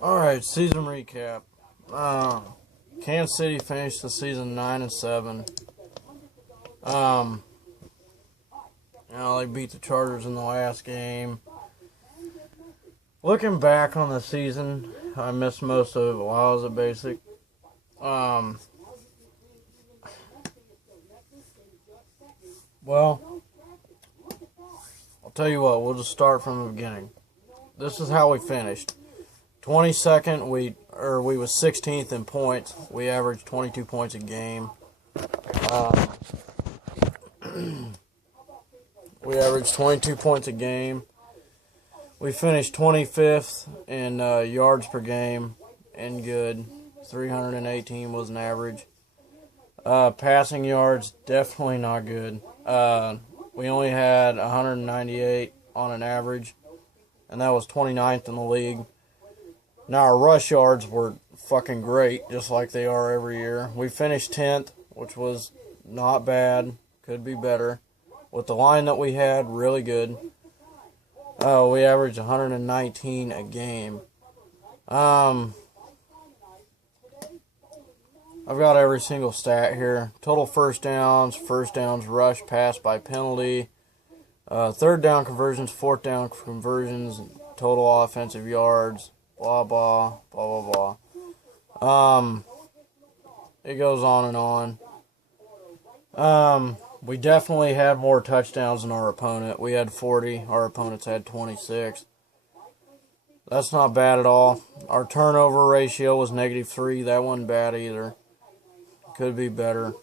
Alright, season recap. Kansas City finished the season 9-7. Um, they beat the Chargers in the last game. Looking back on the season, I missed most of it while I was at basic. Well, I'll tell you what, we'll just start from the beginning. This is how we finished. 22nd, we was 16th in points. We averaged 22 points a game. We averaged 22 points a game. We finished 25th in yards per game and good. 318 was an average. Passing yards, definitely not good. We only had 198 on an average, and that was 29th in the league. Now, our rush yards were fucking great, just like they are every year. We finished 10th, which was not bad. Could be better. With the line that we had, really good. We averaged 119 a game. I've got every single stat here. Total first downs, rush, pass by penalty, third down conversions, fourth down conversions, total offensive yards, blah, blah, blah, blah, blah. It goes on and on. We definitely had more touchdowns than our opponent. We had 40. Our opponents had 26. That's not bad at all. Our turnover ratio was -3. That wasn't bad either. Could be better.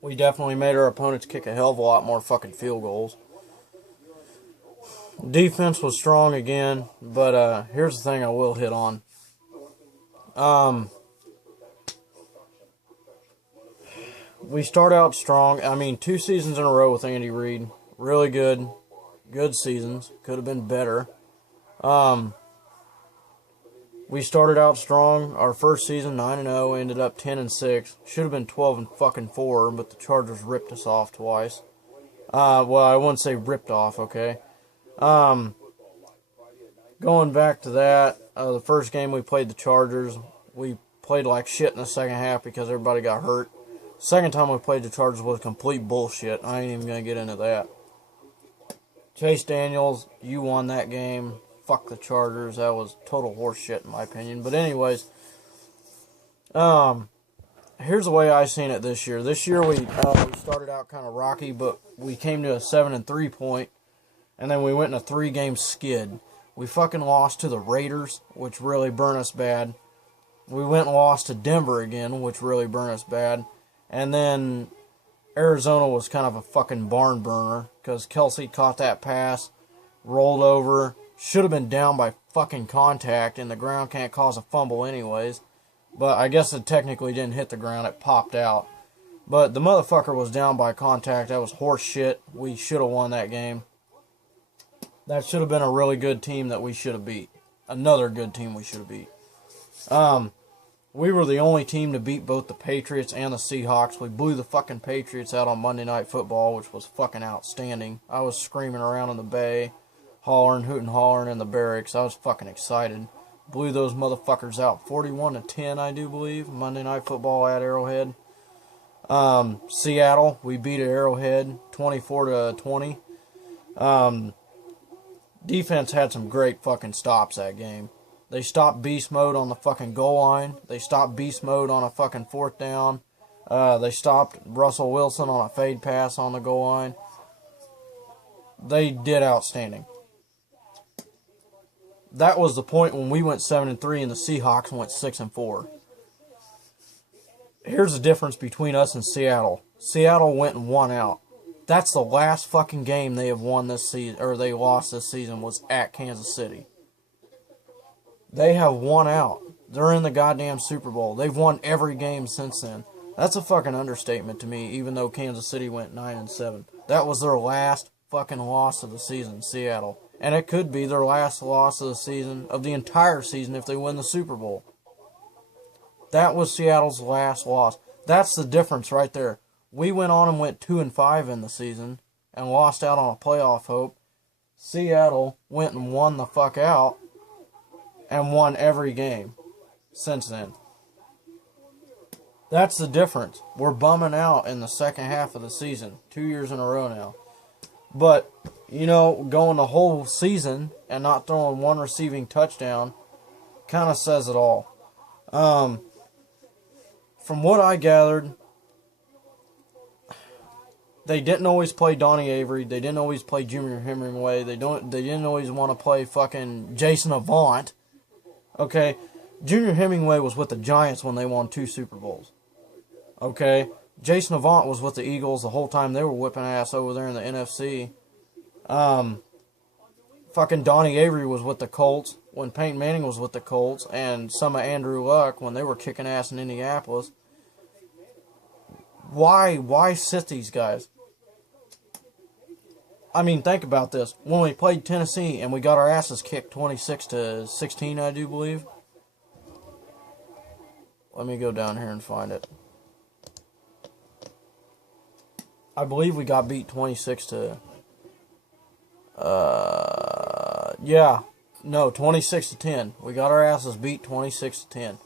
We definitely made our opponents kick a hell of a lot more fucking field goals. Defense was strong again, but here's the thing I will hit on. We start out strong. 2 seasons in a row with Andy Reid. Really good. Good seasons. Could have been better. We started out strong. Our first season, 9-0, ended up 10-6. Should have been 12-4, but the Chargers ripped us off twice. Well, I wouldn't say ripped off, okay? Going back to that, the first game we played the Chargers, we played like shit in the second half because everybody got hurt. Second time we played the Chargers was complete bullshit. I ain't even going to get into that. Chase Daniels, you won that game. Fuck the Chargers. That was total horse shit in my opinion. But anyways, here's the way I seen it this year. This year we started out kind of rocky, but we came to a 7-3 point, and then we went in a 3-game skid. We fucking lost to the Raiders, which really burned us bad. We went and lost to Denver again, which really burned us bad. And then Arizona was kind of a fucking barn burner because Kelsey caught that pass, rolled over, should have been down by fucking contact, and the ground can't cause a fumble anyways. But I guess it technically didn't hit the ground, it popped out. But the motherfucker was down by contact. That was horse shit. We should have won that game. That should have been a really good team that we should have beat. Another good team we should have beat. We were the only team to beat both the Patriots and the Seahawks. We blew the fucking Patriots out on Monday Night Football, which was fucking outstanding. I was screaming around in the bay, hollering, hooting, hollering in the barracks. I was fucking excited. Blew those motherfuckers out 41-10, I do believe. Monday Night Football at Arrowhead. Seattle, we beat Arrowhead 24-20. Defense had some great fucking stops that game. They stopped beast mode on the fucking goal line. They stopped beast mode on a fucking fourth down. They stopped Russell Wilson on a fade pass on the goal line. They did outstanding. That was the point when we went 7-3 and the Seahawks went 6-4. Here's the difference between us and Seattle. Seattle went and won out. That's the last fucking game they have won this season, or they lost this season, was at Kansas City. They have won out. They're in the goddamn Super Bowl. They've won every game since then. That's a fucking understatement to me, even though Kansas City went 9-7. That was their last fucking loss of the season, Seattle. And it could be their last loss of the season, of the entire season, if they win the Super Bowl. That was Seattle's last loss. That's the difference right there. We went on and went 2-5 in the season and lost out on a playoff hope. Seattle went and won the fuck out and won every game since then. That's the difference. We're bumming out in the second half of the season, 2 years in a row now. But, going the whole season and not throwing one receiving touchdown kind of says it all. From what I gathered, they didn't always play Donnie Avery. They didn't always play Junior Hemingway. They didn't always want to play fucking Jason Avant. Okay? Junior Hemingway was with the Giants when they won 2 Super Bowls. Okay? Jason Avant was with the Eagles the whole time they were whipping ass over there in the NFC. Fucking Donnie Avery was with the Colts when Peyton Manning was with the Colts, and some of Andrew Luck when they were kicking ass in Indianapolis. Why sit these guys? I mean, think about this. When we played Tennessee and we got our asses kicked 26-16, I do believe. Let me go down here and find it. I believe we got beat 26-10. We got our asses beat 26-10.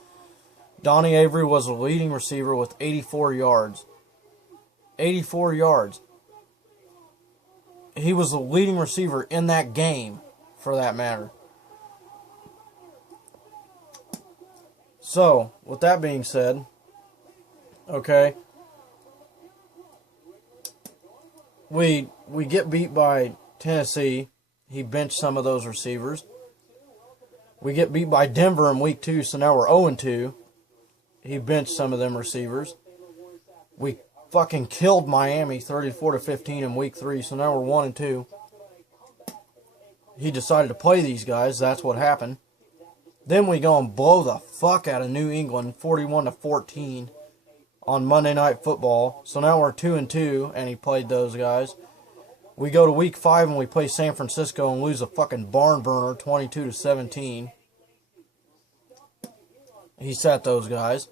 Donnie Avery was the leading receiver with 84 yards. 84 yards. He was the leading receiver in that game, for that matter. So, with that being said, okay, we get beat by Tennessee. He benched some of those receivers. We get beat by Denver in week 2, so now we're 0-2. He benched some of them receivers. We fucking killed Miami 34-15 in week 3, so now we're 1-2. He decided to play these guys. That's what happened. Then we go and blow the fuck out of New England 41-14 on Monday Night Football. So now we're 2-2, and he played those guys. We go to week 5 and we play San Francisco and lose a fucking barn burner 22-17. He sat those guys.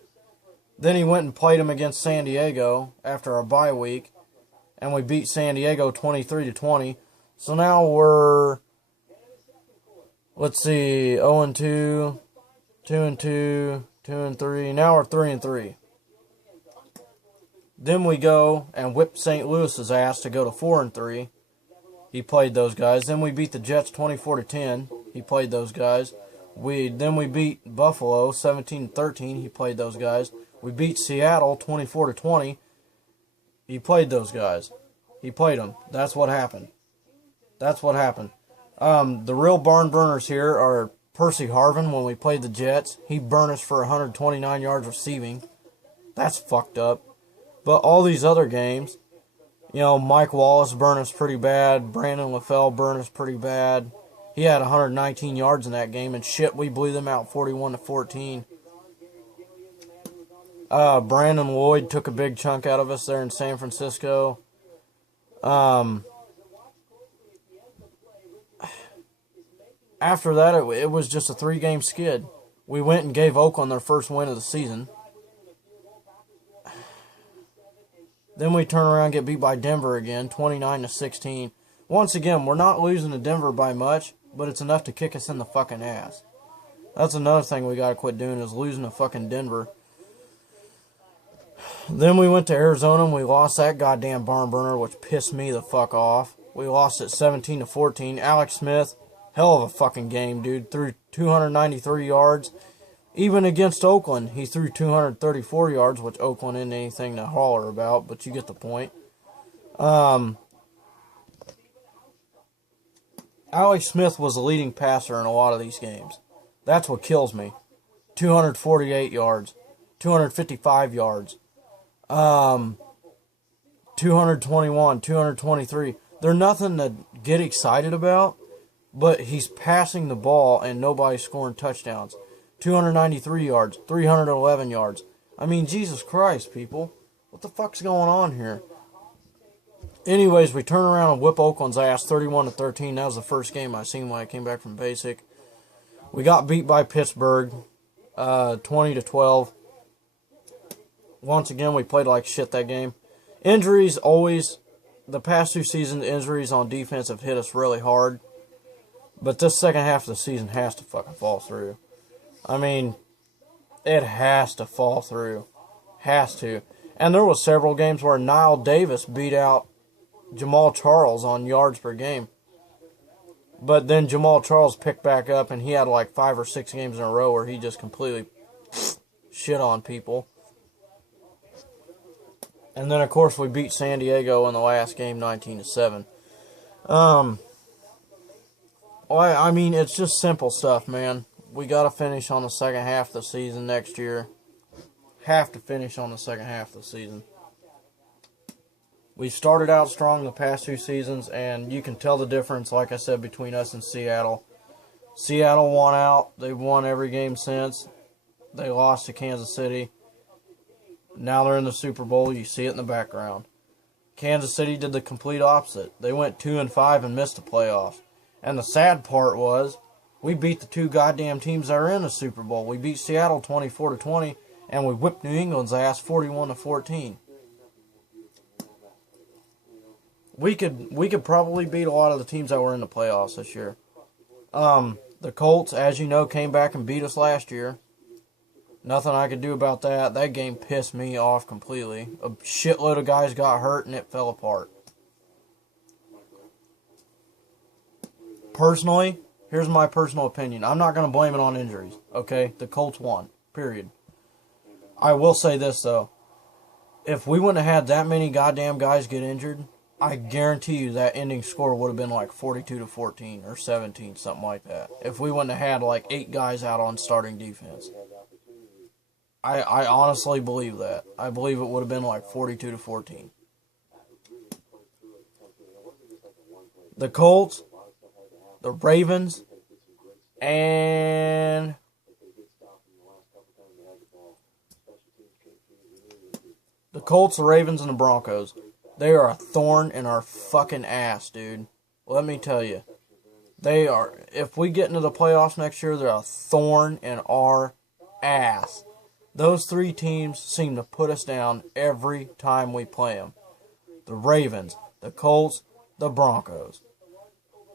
Then he went and played them against San Diego after our bye week, and we beat San Diego 23-20. So now we're, let's see, 0-2, 2-2, 2-3. Now we're 3-3. Then we go and whip St. Louis's ass to go to 4-3. He played those guys. Then we beat the Jets 24-10. He played those guys. Then we beat Buffalo 17-13. He played those guys. We beat Seattle 24-20. He played those guys. He played them. That's what happened. That's what happened. The real barn burners here are Percy Harvin when we played the Jets. He burned us for 129 yards receiving. That's fucked up. But all these other games, Mike Wallace burned us pretty bad. Brandon LaFell burned us pretty bad. He had 119 yards in that game, and shit, we blew them out 41-14. Brandon Lloyd took a big chunk out of us there in San Francisco. After that, it was just a 3-game skid. We went and gave Oakland their first win of the season. Then we turn around and get beat by Denver again, 29-16. Once again, we're not losing to Denver by much, but it's enough to kick us in the fucking ass. That's another thing we gotta quit doing, is losing to fucking Denver. Then we went to Arizona and we lost that goddamn barn burner, which pissed me the fuck off. We lost it 17-14. Alex Smith, hell of a fucking game, dude. Threw 293 yards. Even against Oakland, he threw 234 yards, which Oakland isn't anything to holler about, but you get the point. Alex Smith was the leading passer in a lot of these games. That's what kills me. 248 yards, 255 yards, 221, 223. They're nothing to get excited about, but he's passing the ball and nobody's scoring touchdowns. 293 yards, 311 yards. I mean, Jesus Christ, people. What the fuck's going on here? Anyways, we turn around and whip Oakland's ass 31-13. That was the first game I seen when I came back from basic. We got beat by Pittsburgh 20-12. Once again, we played like shit that game. Injuries always, the past 2 seasons, injuries on defense have hit us really hard. But this second half of the season has to fucking fall through. I mean, it has to fall through. Has to. And there was several games where Niall Davis beat out Jamal Charles on yards per game. But then Jamal Charles picked back up, and he had like 5 or 6 games in a row where he just completely shit on people. And then, of course, we beat San Diego in the last game 19-7. I mean, it's just simple stuff, man. We got to finish on the second half of the season next year. Have to finish on the second half of the season. We started out strong the past 2 seasons, and you can tell the difference, like I said, between us and Seattle. Seattle won out. They've won every game since. They lost to Kansas City. Now they're in the Super Bowl. You see it in the background. Kansas City did the complete opposite. They went 2-5 and missed the playoffs. And the sad part was, we beat the 2 goddamn teams that are in the Super Bowl. We beat Seattle 24-20, and we whipped New England's ass 41-14. We could probably beat a lot of the teams that were in the playoffs this year. The Colts, as you know, came back and beat us last year. Nothing I could do about that. That game pissed me off completely. A shitload of guys got hurt and it fell apart. Personally, here's my personal opinion. I'm not going to blame it on injuries, okay? The Colts won, period. I will say this, though. If we wouldn't have had that many goddamn guys get injured, I guarantee you that ending score would have been like 42-14 or 17, something like that. If we wouldn't have had like 8 guys out on starting defense. I honestly believe that. I believe it would have been like 42-14. The Colts, the Ravens, and the Colts, the Ravens, and the Broncos. They are a thorn in our fucking ass, dude. Let me tell you. They are. If we get into the playoffs next year, they're a thorn in our ass. Those 3 teams seem to put us down every time we play them. The Ravens, the Colts, the Broncos.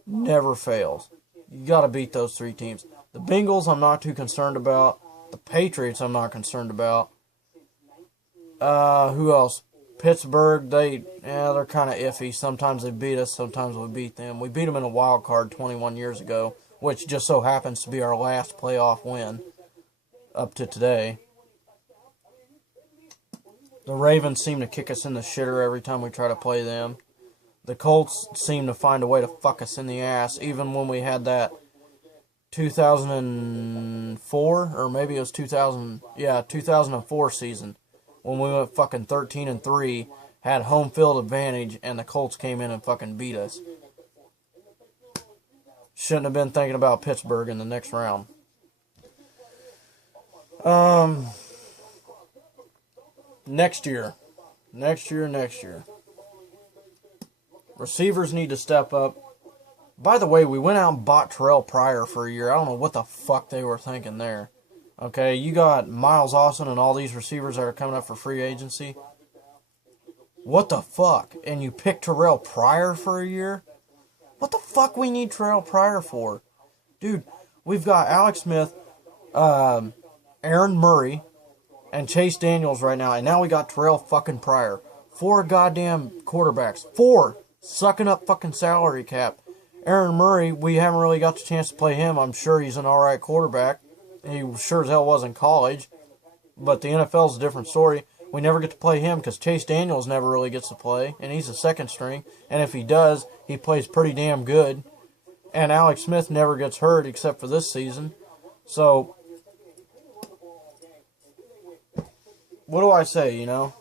Never fails. You got to beat those 3 teams. The Bengals, I'm not too concerned about. The Patriots, I'm not concerned about. Who else? Pittsburgh, they're kind of iffy. Sometimes they beat us, sometimes we beat them. We beat them in a wild card 21 years ago, which just so happens to be our last playoff win up to today. The Ravens seem to kick us in the shitter every time we try to play them. The Colts seem to find a way to fuck us in the ass, even when we had that 2004, or maybe it was 2004 season, when we went fucking 13-3, had home field advantage, and the Colts came in and fucking beat us. Shouldn't have been thinking about Pittsburgh in the next round. Next year. Receivers need to step up. By the way, we went out and bought Terrell Pryor for a year. I don't know what the fuck they were thinking there. Okay, you got Miles Austin and all these receivers that are coming up for free agency. What the fuck? And you picked Terrell Pryor for a year? What the fuck we need Terrell Pryor for? Dude, we've got Alex Smith, Aaron Murray, and Chase Daniels right now, and now we got Terrell fucking Pryor. 4 goddamn quarterbacks. 4! Sucking up fucking salary cap. Aaron Murray, we haven't really got the chance to play him. I'm sure he's an alright quarterback. He sure as hell was in college. But the NFL's a different story. We never get to play him because Chase Daniels never really gets to play, and he's a second string. And if he does, he plays pretty damn good. And Alex Smith never gets hurt except for this season. So, what do I say, you know?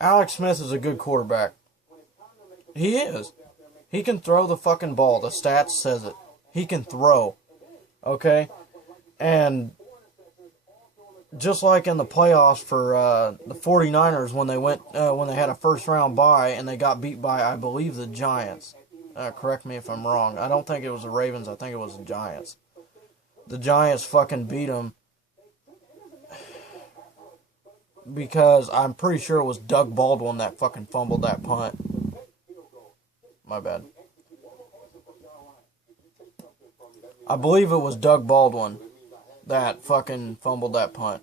Alex Smith is a good quarterback. He is. He can throw the fucking ball. The stats says it. He can throw. Okay? And just like in the playoffs for the 49ers when they had a first round bye and they got beat by, I believe, the Giants. Correct me if I'm wrong. I don't think it was the Ravens. I think it was the Giants. The Giants fucking beat them because I'm pretty sure it was Doug Baldwin that fucking fumbled that punt. My bad. I believe it was Doug Baldwin that fucking fumbled that punt.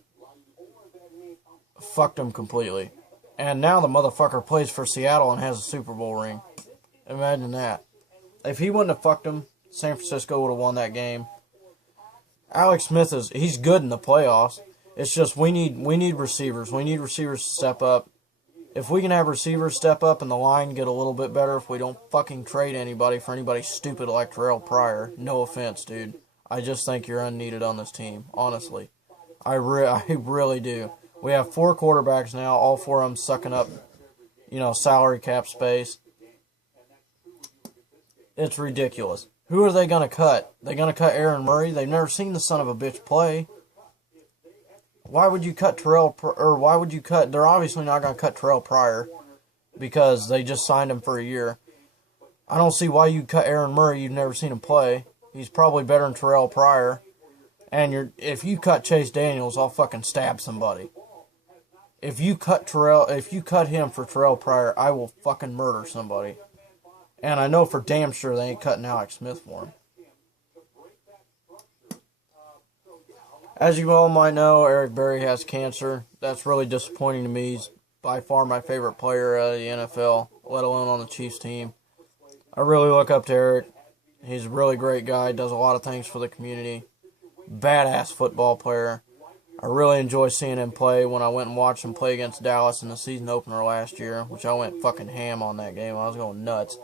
Fucked him completely. And now the motherfucker plays for Seattle and has a Super Bowl ring. Imagine that. If he wouldn't have fucked him, San Francisco would have won that game. Alex Smith he's good in the playoffs. It's just we need receivers. We need receivers to step up. If we can have receivers step up and the line get a little bit better, if we don't fucking trade anybody for anybody stupid like Terrell Pryor, no offense, dude. I just think you're unneeded on this team, honestly. I really do. We have 4 quarterbacks now, all 4 of them sucking up, salary cap space. It's ridiculous. Who are they going to cut? They going to cut Aaron Murray? They've never seen the son of a bitch play. Why would you cut they're obviously not going to cut Terrell Pryor because they just signed him for a year. I don't see why you cut Aaron Murray. You've never seen him play. He's probably better than Terrell Pryor. And if you cut Chase Daniels, I'll fucking stab somebody. If you cut him for Terrell Pryor, I will fucking murder somebody. And I know for damn sure they ain't cutting Alex Smith for him. As you all might know, Eric Berry has cancer. That's really disappointing to me. He's by far my favorite player out of the NFL, let alone on the Chiefs team. I really look up to Eric. He's a really great guy, does a lot of things for the community. Badass football player. I really enjoy seeing him play. When I went and watched him play against Dallas in the season opener last year, which I went fucking ham on that game. I was going nuts.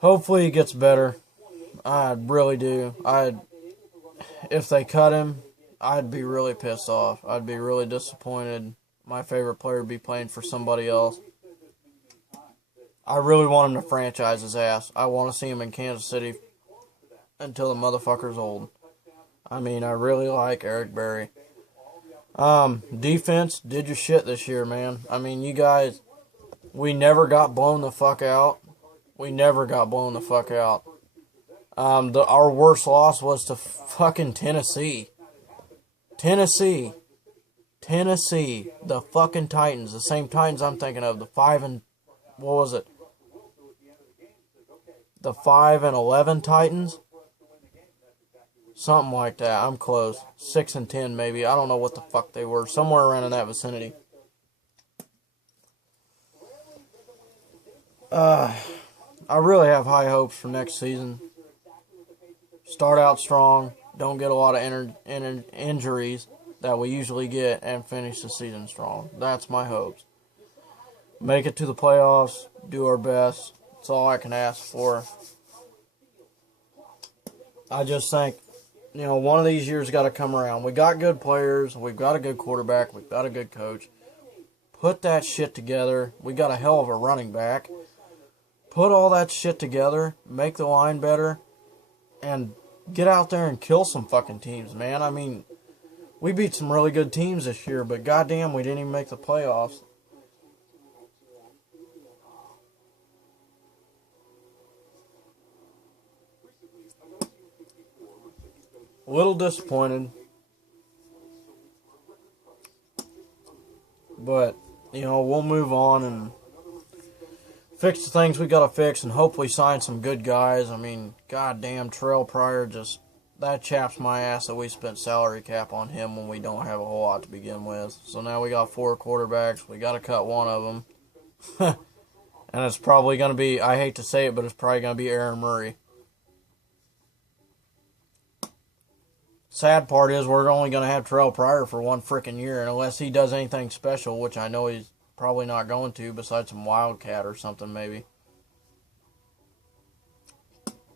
Hopefully he gets better. I really do. If they cut him, I'd be really pissed off. I'd be really disappointed. My favorite player would be playing for somebody else. I really want him to franchise his ass. I want to see him in Kansas City until the motherfucker's old. I mean, I really like Eric Berry. Defense did your shit this year, man. I mean, you guys, we never got blown the fuck out. Our worst loss was to fucking Tennessee. Tennessee. The fucking Titans. The same Titans I'm thinking of. The 5-11 Titans? Something like that. I'm close. 6-10 maybe. I don't know what the fuck they were. Somewhere around in that vicinity. I really have high hopes for next season. Start out strong. Don't get a lot of injuries that we usually get, and finish the season strong. That's my hopes. Make it to the playoffs. Do our best. That's all I can ask for. I just think, one of these years got to come around. We got good players. We've got a good quarterback. We've got a good coach. Put that shit together. We got a hell of a running back. Put all that shit together. Make the line better. And get out there and kill some fucking teams, man. I mean, we beat some really good teams this year, but goddamn, we didn't even make the playoffs. A little disappointed. But, we'll move on and fix the things we gotta fix and hopefully sign some good guys. I mean, goddamn, Terrell Pryor that chaps my ass that we spent salary cap on him when we don't have a whole lot to begin with. So now we got 4 quarterbacks. We gotta cut one of them. And it's probably gonna be, I hate to say it, but it's probably gonna be Aaron Murray. Sad part is we're only going to have Terrell Pryor for 1 freaking year, and unless he does anything special, which I know he's probably not going to, besides some Wildcat or something maybe.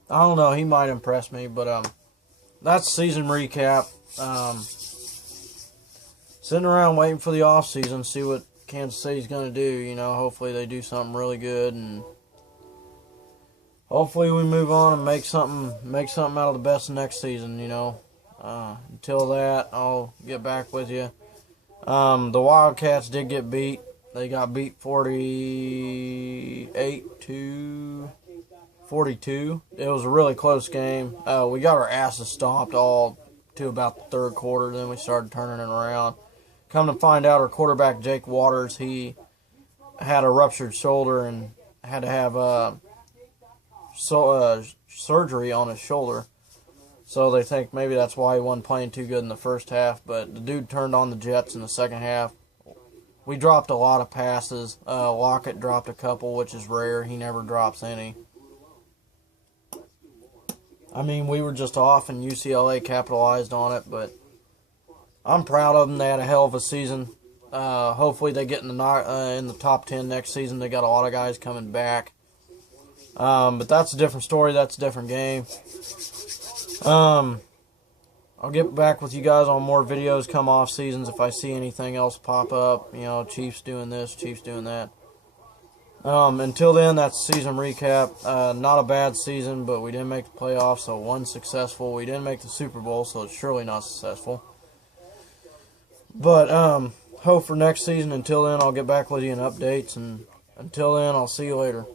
I don't know, he might impress me, but that's season recap. Sitting around waiting for the offseason, see what Kansas City's going to do. Hopefully they do something really good, and hopefully we move on and make something out of the best next season, Until that, I'll get back with you. The Wildcats did get beat. They got beat 48-42. It was a really close game. We got our asses stomped all to about the third quarter. Then we started turning it around. Come to find out, our quarterback, Jake Waters, he had a ruptured shoulder and had to have surgery on his shoulder. So they think maybe that's why he wasn't playing too good in the first half. But the dude turned on the Jets in the second half. We dropped a lot of passes. Lockett dropped a couple, which is rare. He never drops any. I mean, we were just off, and UCLA capitalized on it. But I'm proud of them. They had a hell of a season. Hopefully they get in the top 10 next season. They got a lot of guys coming back. But that's a different story. That's a different game. I'll get back with you guys on more videos come off seasons if I see anything else pop up. You know, Chiefs doing this, Chiefs doing that. Until then, that's season recap. Not a bad season, but we didn't make the playoffs, so one successful. We didn't make the Super Bowl, so it's surely not successful. But hope for next season. Until then, I'll get back with you in updates, and until then, I'll see you later.